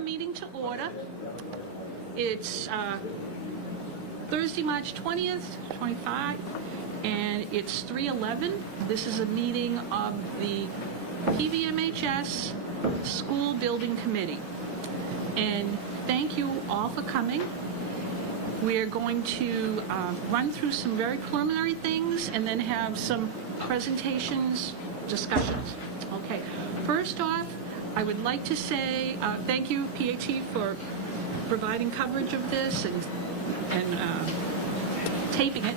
the meeting to order. It's Thursday, March 20th, 25, and it's 3:11. This is a meeting of the PVMHS School Building Committee. And thank you all for coming. We're going to run through some very preliminary things and then have some presentations, discussions. Okay, first off, I would like to say thank you, PAT, for providing coverage of this and taping it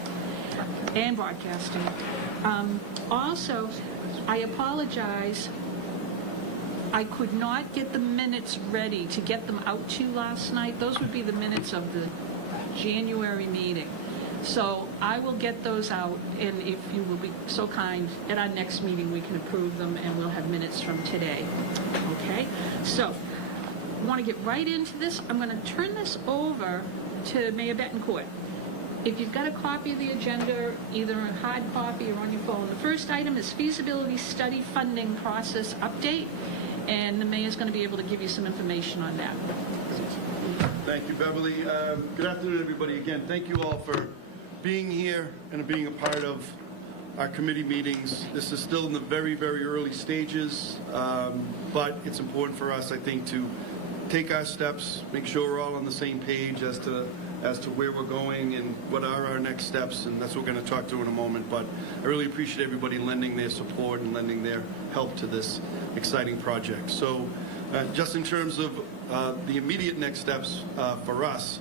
and broadcasting. Also, I apologize. I could not get the minutes ready to get them out to you last night. Those would be the minutes of the January meeting. So I will get those out, and if you will be so kind, at our next meeting we can approve them and we'll have minutes from today. Okay? So I want to get right into this. I'm going to turn this over to Mayor Betancourt. If you've got a copy of the agenda, either a hard copy or on your phone, the first item is feasibility study funding process update, and the mayor's going to be able to give you some information on that. Thank you, Beverly. Good afternoon, everybody. Again, thank you all for being here and being a part of our committee meetings. This is still in the very, very early stages, but it's important for us, I think, to take our steps, make sure we're all on the same page as to where we're going and what are our next steps, and that's what we're going to talk to in a moment. But I really appreciate everybody lending their support and lending their help to this exciting project. So just in terms of the immediate next steps for us,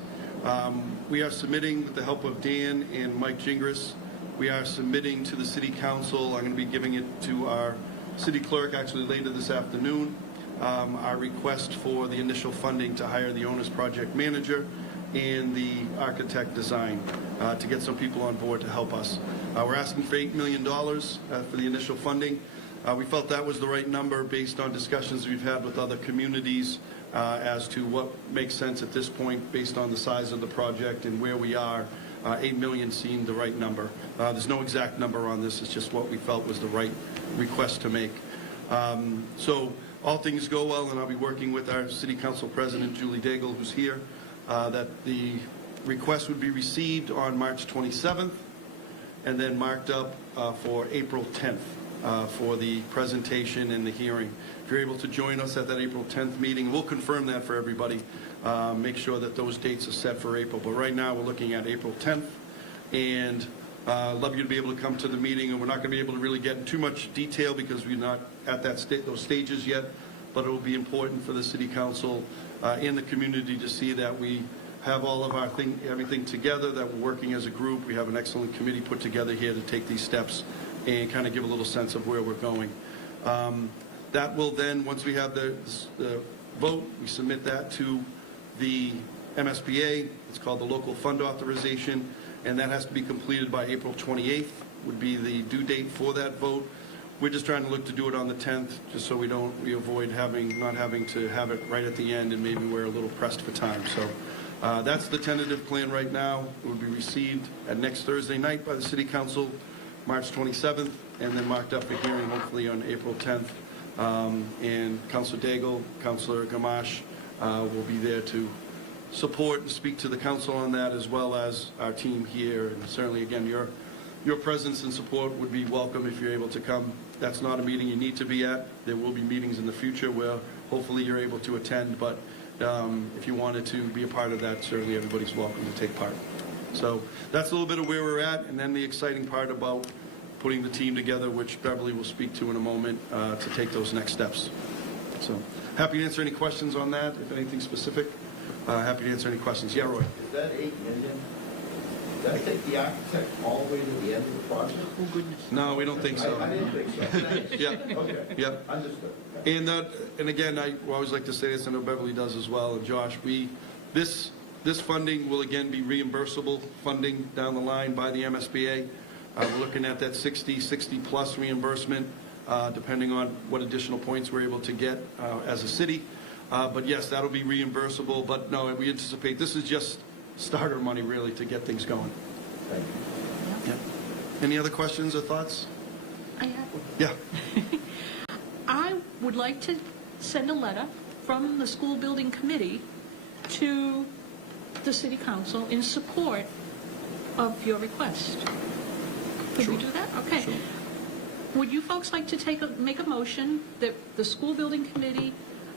we are submitting, with the help of Dan and Mike Gingras, we are submitting to the City Council. I'm going to be giving it to our City Clerk actually later this afternoon, our request for the initial funding to hire the owner's project manager and the architect design to get some people on board to help us. We're asking for $8 million for the initial funding. We felt that was the right number based on discussions we've had with other communities as to what makes sense at this point based on the size of the project and where we are. $8 million seemed the right number. There's no exact number on this. It's just what we felt was the right request to make. So all things go well, and I'll be working with our City Council President, Julie Daigle, who's here, that the request would be received on March 27th and then marked up for April 10th. For the presentation and the hearing. If you're able to join us at that April 10th meeting, we'll confirm that for everybody, make sure that those dates are set for April. But right now we're looking at April 10th, and love you to be able to come to the meeting. And we're not going to be able to really get in too much detail because we're not at those stages yet, but it will be important for the City Council and the community to see that we have all of our everything together, that we're working as a group. We have an excellent committee put together here to take these steps and kind of give a little sense of where we're going. That will then, once we have the vote, we submit that to the MSBA. It's called the local fund authorization, and that has to be completed by April 28th, would be the due date for that vote. We're just trying to look to do it on the 10th, just so we avoid not having to have it right at the end, and maybe we're a little pressed for time. So that's the tentative plan right now. It will be received at next Thursday night by the City Council, March 27th, and then marked up for hearing hopefully on April 10th. And Councilor Daigle, Councilor Gamache will be there to support and speak to the council on that, as well as our team here. And certainly, again, your presence and support would be welcome if you're able to come. That's not a meeting you need to be at. There will be meetings in the future where hopefully you're able to attend, but if you wanted to be a part of that, certainly everybody's welcome to take part. So that's a little bit of where we're at, and then the exciting part about putting the team together, which Beverly will speak to in a moment, to take those next steps. So happy to answer any questions on that, if anything specific. Happy to answer any questions. Yeah, Roy. Is that $8 million? Does that take the architect all the way to the end of the project? Oh, goodness. No, we don't think so. I didn't think so. Yeah. Okay. Yeah. Understood. And again, I always like to say this, I know Beverly does as well, and Josh, this funding will again be reimbursable funding down the line by the MSBA. We're looking at that 60 plus reimbursement, depending on what additional points we're able to get as a city. But yes, that'll be reimbursable. But no, we anticipate this is just starter money really to get things going. Thank you. Yeah. Any other questions or thoughts? I have one. Yeah. I would like to send a letter from the school building committee to the city council in support of your request. Could we do that? Okay. Sure. Would you folks like to make a motion that the school building committee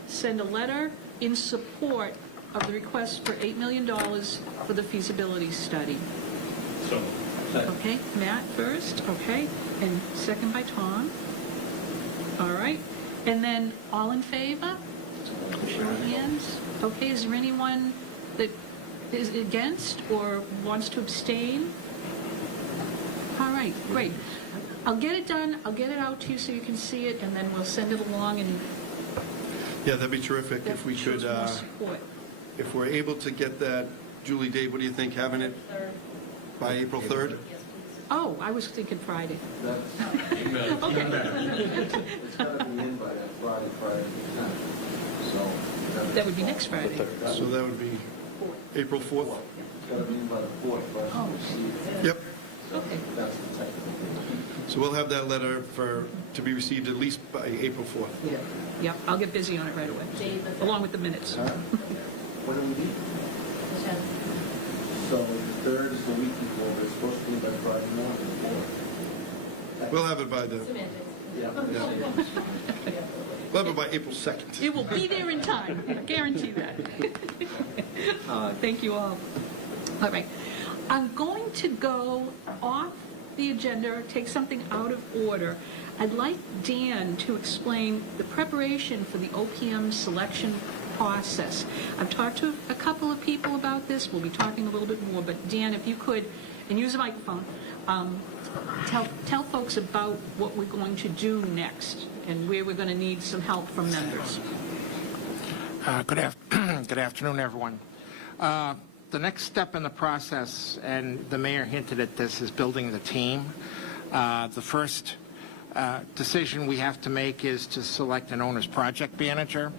send a letter in support of the request for $8 million for the feasibility study? So, Okay, Matt first, okay, and second by Tom. All right, and then all in favor? Show of hands. Okay, is there anyone that is against or wants to abstain? All right, great. I'll get it done, I'll get it out to you so you can see it, and then we'll send it along, and Yeah, that'd be terrific that if we shows could, more support. if we're able to get that. Julie, Dave, what do you think, having it by April 3rd? Oh, I was thinking Friday. That's, Okay, it's got to be in by that Friday, the 10th. So. that would be next Friday. So that would be April 4th? It's got to be in by the 4th, but Oh. receive. Yep. So Okay. that's the technical thing. So we'll have that letter to be received at least by April 4th. Yeah. Yep, I'll get busy on it right away, along with the minutes. Huh? When do we meet? So the 3rd is the week before, but it's supposed to be by Friday morning, the 4th. We'll have it by the, Yeah. we'll have it by April 2nd. It will be there in time, I guarantee that. Thank you all. All right, I'm going to go off the agenda, take something out of order. I'd like Dan to explain the preparation for the OPM selection process. I've talked to a couple of people about this, we'll be talking a little bit more, but Dan, if you could, and use a microphone, tell folks about what we're going to do next and where we're going to need some help from members. Good afternoon, everyone. The next step in the process, and the mayor hinted at this, is building the team. The first decision we have to make is to select an owner's project manager.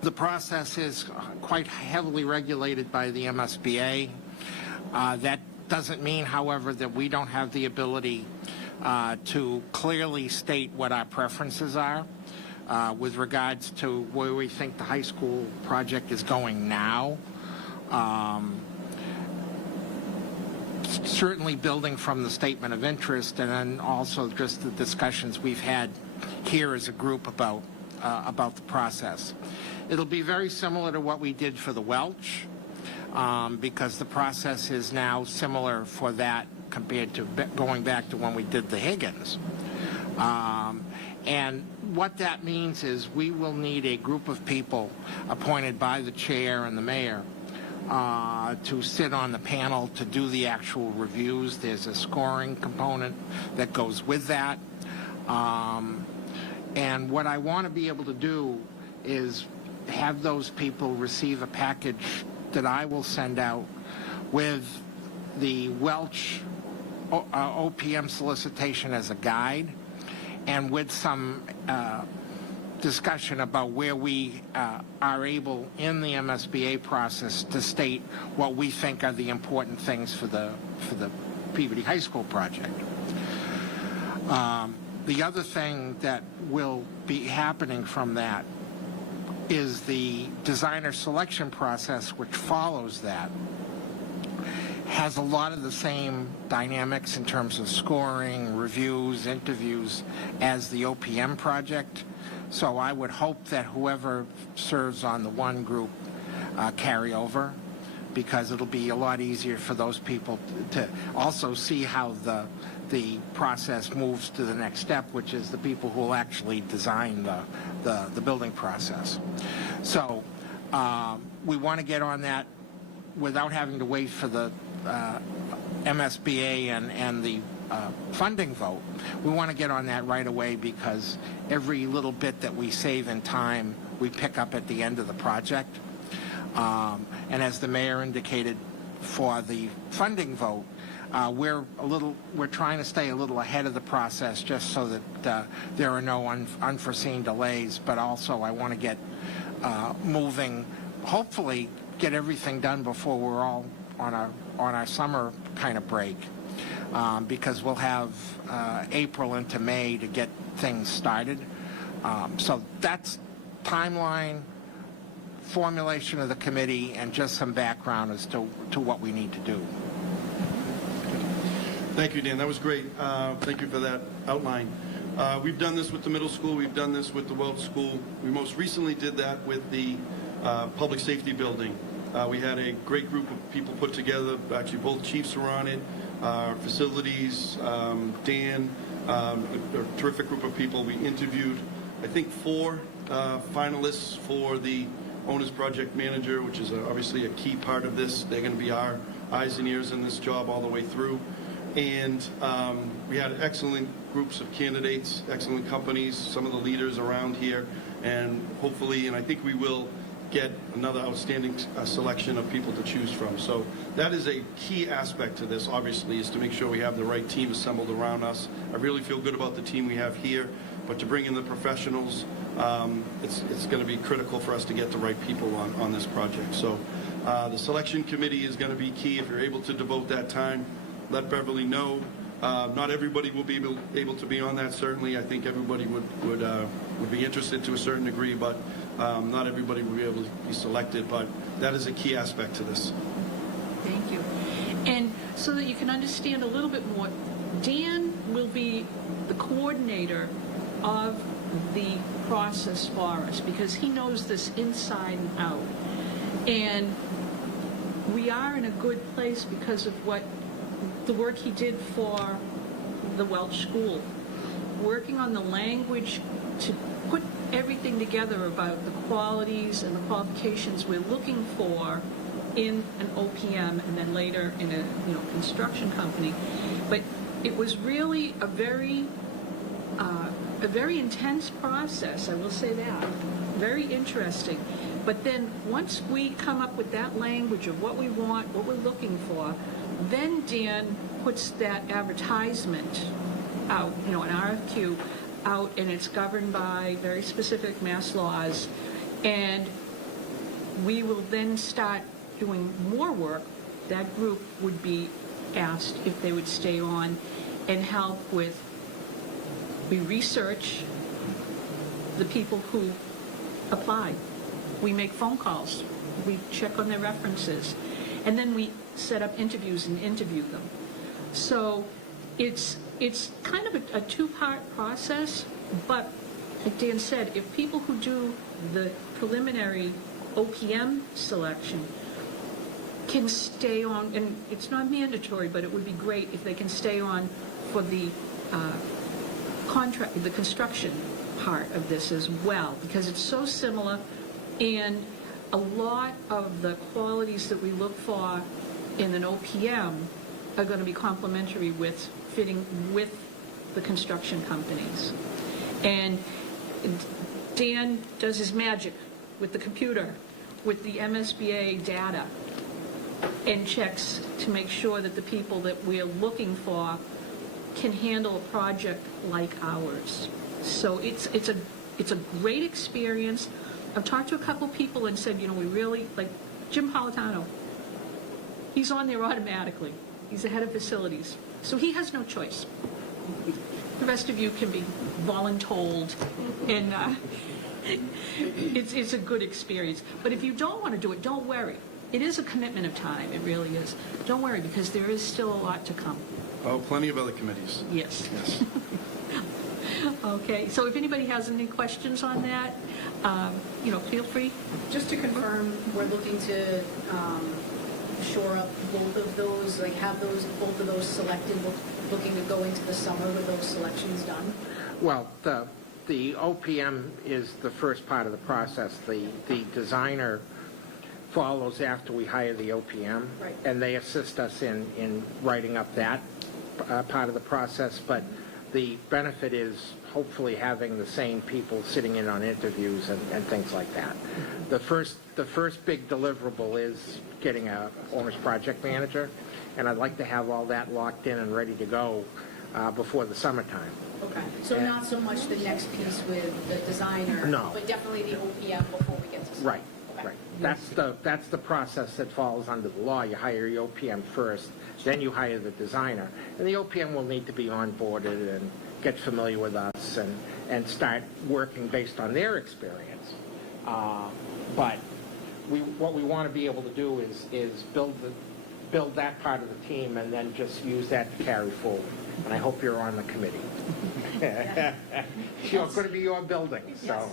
The process is quite heavily regulated by the MSBA. That doesn't mean, however, that we don't have the ability to clearly state what our preferences are with regards to where we think the high school project is going now. Certainly building from the statement of interest, and then also just the discussions we've had here as a group about the process. It'll be very similar to what we did for the Welch, because the process is now similar for that compared to going back to when we did the Higgins. And what that means is we will need a group of people appointed by the chair and the mayor to sit on the panel to do the actual reviews. There's a scoring component that goes with that. And what I want to be able to do is have those people receive a package that I will send out with the Welch OPM solicitation as a guide, and with some discussion about where we are able in the MSBA process to state what we think are the important things for the Peabody High School project. The other thing that will be happening from that is the designer selection process, which follows that. Has a lot of the same dynamics in terms of scoring, reviews, interviews as the OPM project. So I would hope that whoever serves on the one group carry over, because it'll be a lot easier for those people to also see how the process moves to the next step, which is the people who will actually design the building process. So we want to get on that without having to wait for the MSBA and the funding vote. We want to get on that right away, because every little bit that we save in time, we pick up at the end of the project. And as the mayor indicated, for the funding vote, we're trying to stay a little ahead of the process, just so that there are no unforeseen delays. But also, I want to get moving. Hopefully, get everything done before we're all on our summer kind of break, because we'll have April into May to get things started. So that's timeline, formulation of the committee, and just some background as to what we need to do. Thank you, Dan. That was great. Thank you for that outline. We've done this with the middle school. We've done this with the Welch School. We most recently did that with the public safety building. We had a great group of people put together. Actually, both chiefs were on it. Facilities, Dan, a terrific group of people. We interviewed, I think, 4 finalists for the owner's project manager, which is obviously a key part of this. They're going to be our eyes and ears in this job all the way through. And we had excellent groups of candidates, excellent companies, some of the leaders around here, and hopefully, and I think we will get another outstanding selection of people to choose from. So that is a key aspect to this, obviously, is to make sure we have the right team assembled around us. I really feel good about the team we have here, but to bring in the professionals, it's going to be critical for us to get the right people on this project. So the selection committee is going to be key. If you're able to devote that time, let Beverly know. Not everybody will be able to be on that, certainly. I think everybody would be interested to a certain degree, but not everybody will be able to be selected. But that is a key aspect to this. Thank you. And so that you can understand a little bit more, Dan will be the coordinator of the process for us because he knows this inside and out. And we are in a good place because of the work he did for the Welch School, working on the language to put everything together about the qualities and the qualifications we're looking for in an OPM and then later in a construction company. But it was really a very intense process, I will say that. Very interesting. But then once we come up with that language of what we want, what we're looking for, then Dan puts that advertisement out, an RFQ out, and it's governed by very specific mass laws. And we will then start doing more work. That group would be asked if they would stay on and help with, we research the people who apply. We make phone calls. We check on their references. And then we set up interviews and interview them. So it's kind of a 2-part process, but like Dan said, if people who do the preliminary OPM selection can stay on, and it's not mandatory, but it would be great if they can stay on for the the construction part of this as well, because it's so similar, and a lot of the qualities that we look for in an OPM are going to be complementary with fitting with the construction companies. And Dan does his magic with the computer, with the MSBA data, and checks to make sure that the people that we're looking for can handle a project like ours. So it's a great experience. I've talked to a couple people and said, we really, like Jim Politano, he's on there automatically. He's the head of facilities. So he has no choice. The rest of you can be voluntold, and it's a good experience. But if you don't want to do it, don't worry. It is a commitment of time. It really is. Don't worry, because there is still a lot to come. Oh, plenty of other committees. Yes. Yes. Okay, so if anybody has any questions on that, feel free. Just to confirm, we're looking to shore up both of those, have both of those selected, looking to go into the summer with those selections done? Well, the OPM is the first part of the process. The designer follows after we hire the OPM, Right. and they assist us in writing up that part of the process. But the benefit is hopefully having the same people sitting in on interviews and things like that. The first big deliverable is getting a owner's project manager, and I'd like to have all that locked in and ready to go before the summertime. Okay, so not so much the next piece with the designer, No. but definitely the OPM before we get to summer. Right, Okay. right. That's the process that falls under the law. You hire your OPM first, then you hire the designer. And the OPM will need to be onboarded and get familiar with us and start working based on their experience. But what we want to be able to do is build that part of the team and then just use that to carry forward. And I hope you're on the committee. It's going to be your building, so.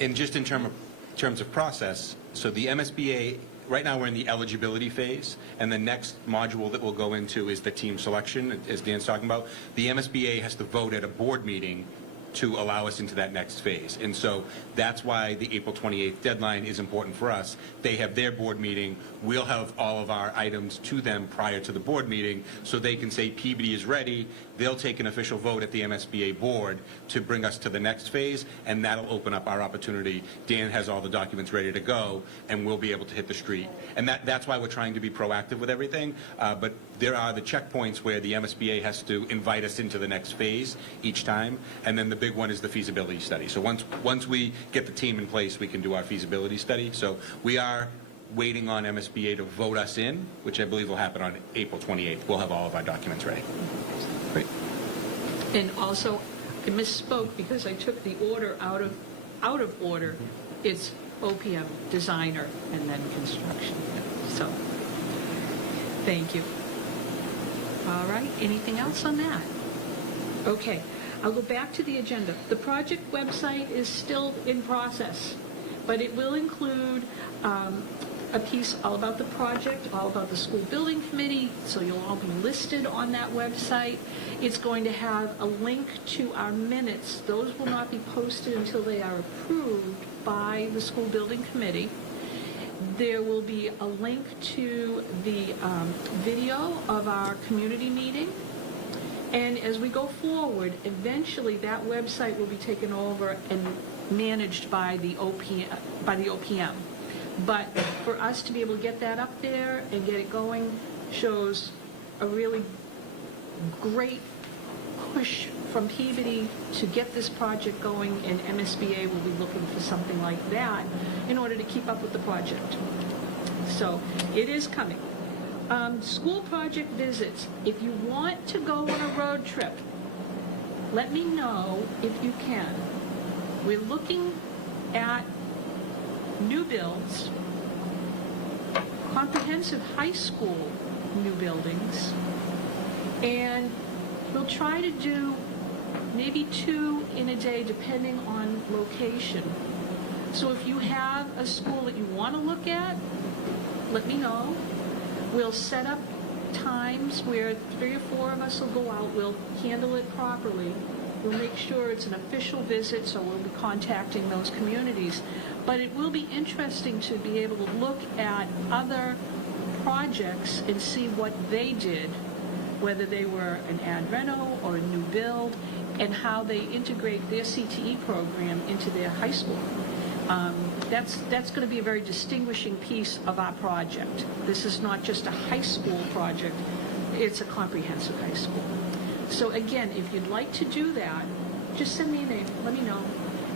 And just in terms of process, so the MSBA, right now we're in the eligibility phase, and the next module that we'll go into is the team selection, as Dan's talking about. The MSBA has to vote at a board meeting to allow us into that next phase. And so that's why the April 28th deadline is important for us. They have their board meeting. We'll have all of our items to them prior to the board meeting so they can say Peabody is ready. They'll take an official vote at the MSBA board to bring us to the next phase, and that'll open up our opportunity. Dan has all the documents ready to go, and we'll be able to hit the street. And that's why we're trying to be proactive with everything. But there are the checkpoints where the MSBA has to invite us into the next phase each time, and then the big one is the feasibility study. So once we get the team in place, we can do our feasibility study. So we are waiting on MSBA to vote us in, which I believe will happen on April 28th. We'll have all of our documents ready. Great. And also, I misspoke because I took the order out of order. It's OPM, designer, and then construction. So, thank you. All right, anything else on that? Okay, I'll go back to the agenda. The project website is still in process, but it will include a piece all about the project, all about the school building committee, so you'll all be listed on that website. It's going to have a link to our minutes. Those will not be posted until they are approved by the school building committee. There will be a link to the video of our community meeting. And as we go forward, eventually that website will be taken over and managed by the OPM. But for us to be able to get that up there and get it going shows a really great push from Peabody to get this project going, and MSBA will be looking for something like that in order to keep up with the project. So it is coming. School project visits. If you want to go on a road trip, let me know if you can. We're looking at new builds, comprehensive high school new buildings, and we'll try to do maybe 2 in a day depending on location. So if you have a school that you want to look at, let me know. We'll set up times where 3 or 4 of us will go out. We'll handle it properly. We'll make sure it's an official visit, so we'll be contacting those communities. But it will be interesting to be able to look at other projects and see what they did, whether they were an ad reno or a new build, and how they integrate their CTE program into their high school. That's going to be a very distinguishing piece of our project. This is not just a high school project, it's a comprehensive high school. So again, if you'd like to do that, just send me a name, let me know.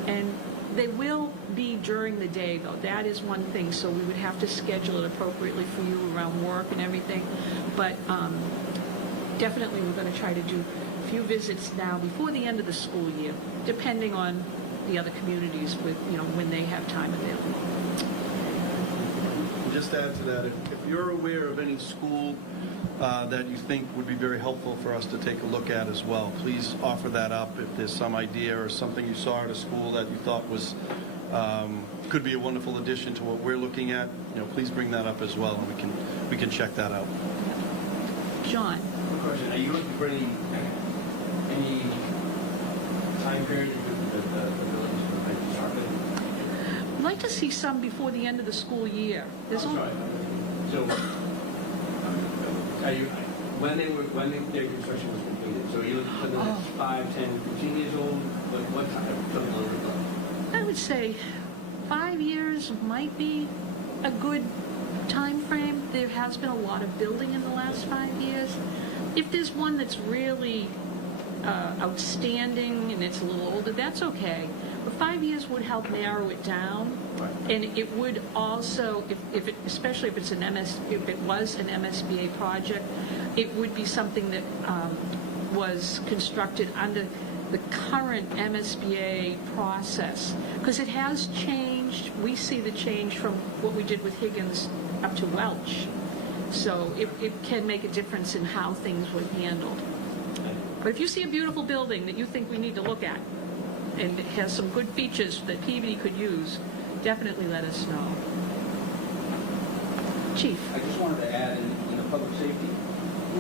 And they will be during the day, though. That is one thing, so we would have to schedule it appropriately for you around work and everything. But definitely we're going to try to do a few visits now before the end of the school year, depending on the other communities with, when they have time available. And just to add to that, if you're aware of any school that you think would be very helpful for us to take a look at as well, please offer that up. If there's some idea or something you saw at a school that you thought was could be a wonderful addition to what we're looking at, please bring that up as well, and we can check that out. John? Quick question, are you looking for any time period that the buildings might be started? I'd like to see some before the end of the school year. That's right. So, are you, when their construction was completed, so are you looking for the next 5, 10, 15 years old? What time of delivery? I would say 5 years might be a good time frame. There has been a lot of building in the last 5 years. If there's one that's really outstanding and it's a little older, that's okay. But 5 years would help narrow it down. Right. And it would also, especially if it was an MSBA project, it would be something that was constructed under the current MSBA process, because it has changed. We see the change from what we did with Higgins up to Welch. So it can make a difference in how things were handled. But if you see a beautiful building that you think we need to look at, and it has some good features that PVD could use, definitely let us know. Chief? I just wanted to add, in the public safety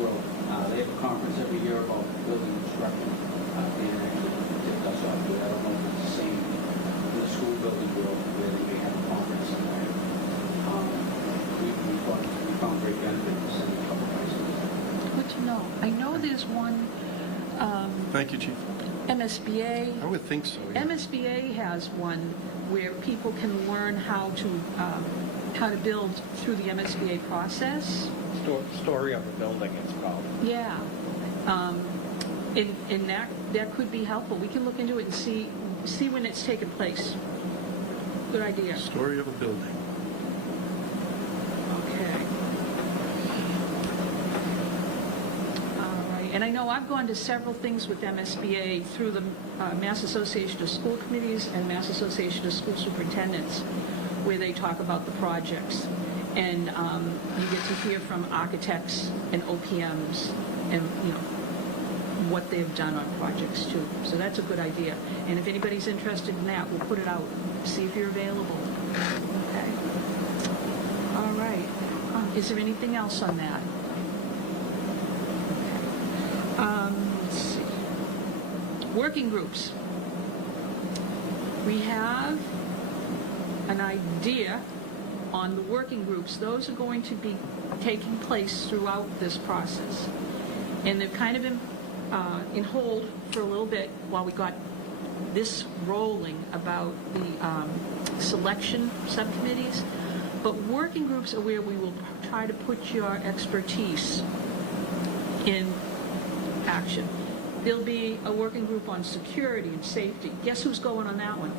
world, they have a conference every year about building construction. And actually tipped us off with, I don't know if it's the same in the school building world where they may have a conference somewhere. We found great benefit in sending a couple of guys. Good to know. I know there's one, Thank you, Chief. MSBA. I would think so, yeah. MSBA has one where people can learn how to build through the MSBA process. Story of a building, it's called. Yeah. And that could be helpful. We can look into it and see when it's taken place. Good idea. Story of a building. Okay. All right. And I know I've gone to several things with MSBA through the Mass Association of School Committees and Mass Association of School Superintendents, where they talk about the projects. And you get to hear from architects and OPMs and, what they've done on projects too. So that's a good idea. And if anybody's interested in that, we'll put it out. See if you're available. Okay. All right. Is there anything else on that? Let's see. Working groups. We have an idea on the working groups. Those are going to be taking place throughout this process. And they've kind of been in hold for a little bit while we got this rolling about the selection subcommittees. But working groups are where we will try to put your expertise in action. There'll be a working group on security and safety. Guess who's going on that one?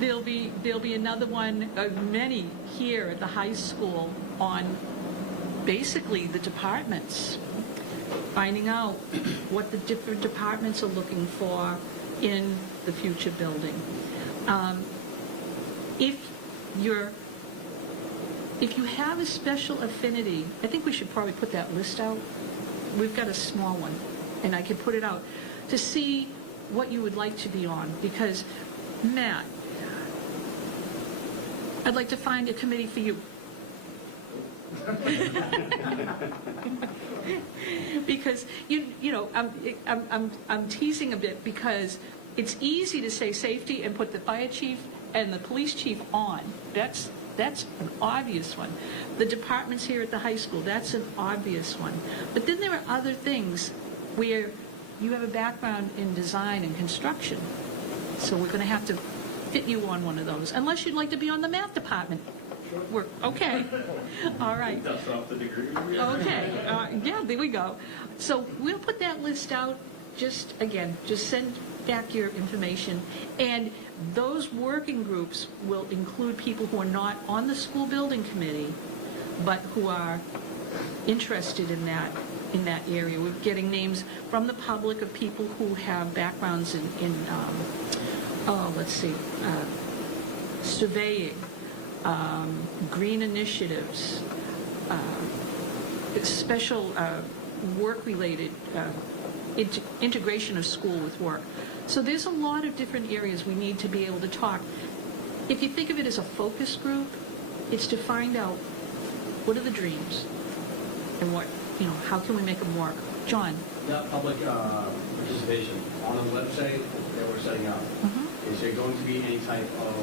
There'll be another one, many here at the high school on basically the departments, finding out what the different departments are looking for in the future building. If you have a special affinity, I think we should probably put that list out. We've got a small one, and I can put it out to see what you would like to be on. Because, Matt, I'd like to find a committee for you. Because I'm teasing a bit because it's easy to say safety and put the fire chief and the police chief on. That's an obvious one. The departments here at the high school, that's an obvious one. But then there are other things where you have a background in design and construction. So we're going to have to fit you on one of those, unless you'd like to be on the math department. Okay. All right. Dust off the degree. Okay. Yeah, there we go. So we'll put that list out. Just send back your information. And those working groups will include people who are not on the school building committee, but who are interested in that area. We're getting names from the public of people who have backgrounds in surveying, green initiatives, special work-related integration of school with work. So there's a lot of different areas we need to be able to talk. If you think of it as a focus group, it's to find out what are the dreams and how can we make them work. John? Yeah, public participation. On the website that we're setting up, is there going to be any type of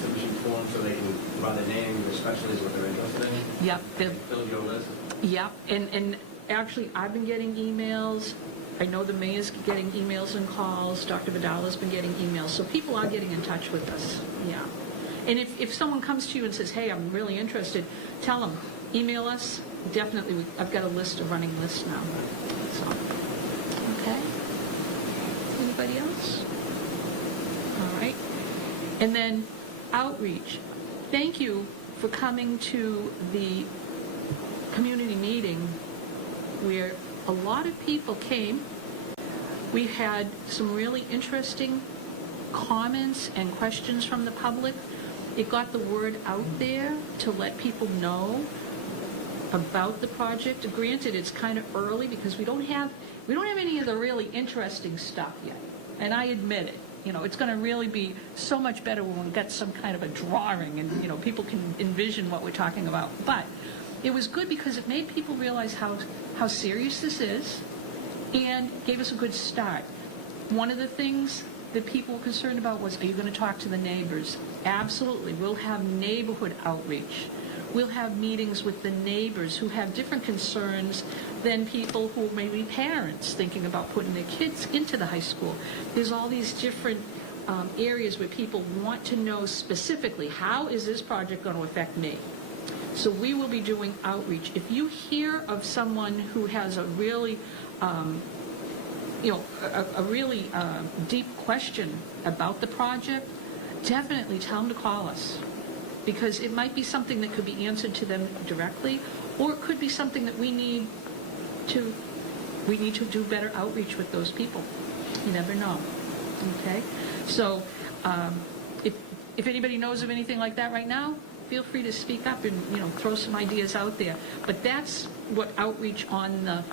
submission form so they can provide their name, especially what they're interested in? Yep. Build your list. Yep. And actually, I've been getting emails. I know the mayor's getting emails and calls. Dr. Vidala's been getting emails. So people are getting in touch with us. Yeah. And if someone comes to you and says, hey, I'm really interested, tell them, email us. Definitely, I've got a running list now. So, okay. Anybody else? All right. And then outreach. Thank you for coming to the community meeting where a lot of people came We had some really interesting comments and questions from the public. It got the word out there to let people know about the project. Granted, it's kind of early because we don't have any of the really interesting stuff yet. And I admit it. You know, it's going to really be so much better when we get some kind of a drawing and, you know, people can envision what we're talking about. But it was good because it made people realize how serious this is and gave us a good start. One of the things that people were concerned about was, are you going to talk to the neighbors? Absolutely. We'll have neighborhood outreach. We'll have meetings with the neighbors who have different concerns than people who may be parents thinking about putting their kids into the high school. There's all these different areas where people want to know specifically, how is this project going to affect me? So we will be doing outreach. If you hear of someone who has a really, a really deep question about the project, definitely tell them to call us. Because it might be something that could be answered to them directly, or it could be something that we need to do better outreach with those people. You never know. Okay? So if anybody knows of anything like that right now, feel free to speak up and, you know, throw some ideas out there. But that's what outreach on the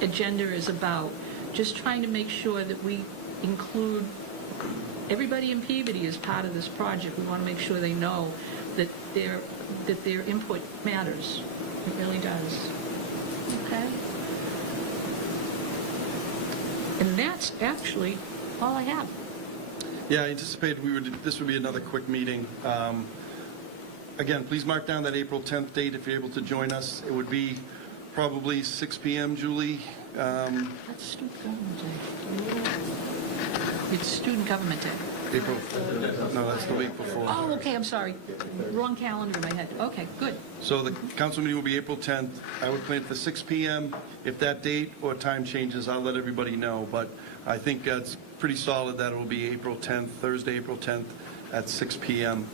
agenda is about. Just trying to make sure that we include everybody in Peabody is part of this project. We want to make sure they know that their input matters. It really does. Okay? And that's actually all I have. Yeah, I anticipated this would be another quick meeting. Again, please mark down that April 10th date if you're able to join us. It would be probably 6 p.m., Julie. That's Student Government Day. It's Student Government Day. April, no, that's the week before. Oh, okay, I'm sorry. Wrong calendar in my head. Okay, good. So the council meeting will be April 10th. I would plan for 6 p.m. If that date or time changes, I'll let everybody know. But I think it's pretty solid that it will be April 10th, Thursday, April 10th at 6 p.m.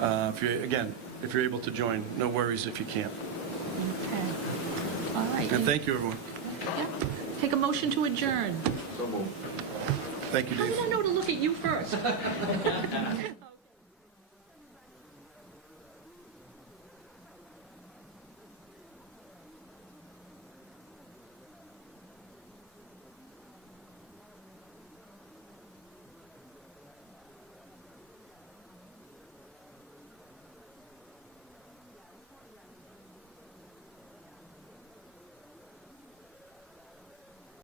If you're able to join, no worries if you can't. Okay. All right. And thank you, everyone. Yeah. Take a motion to adjourn. Thank you, How Dave. did I know to look at you first?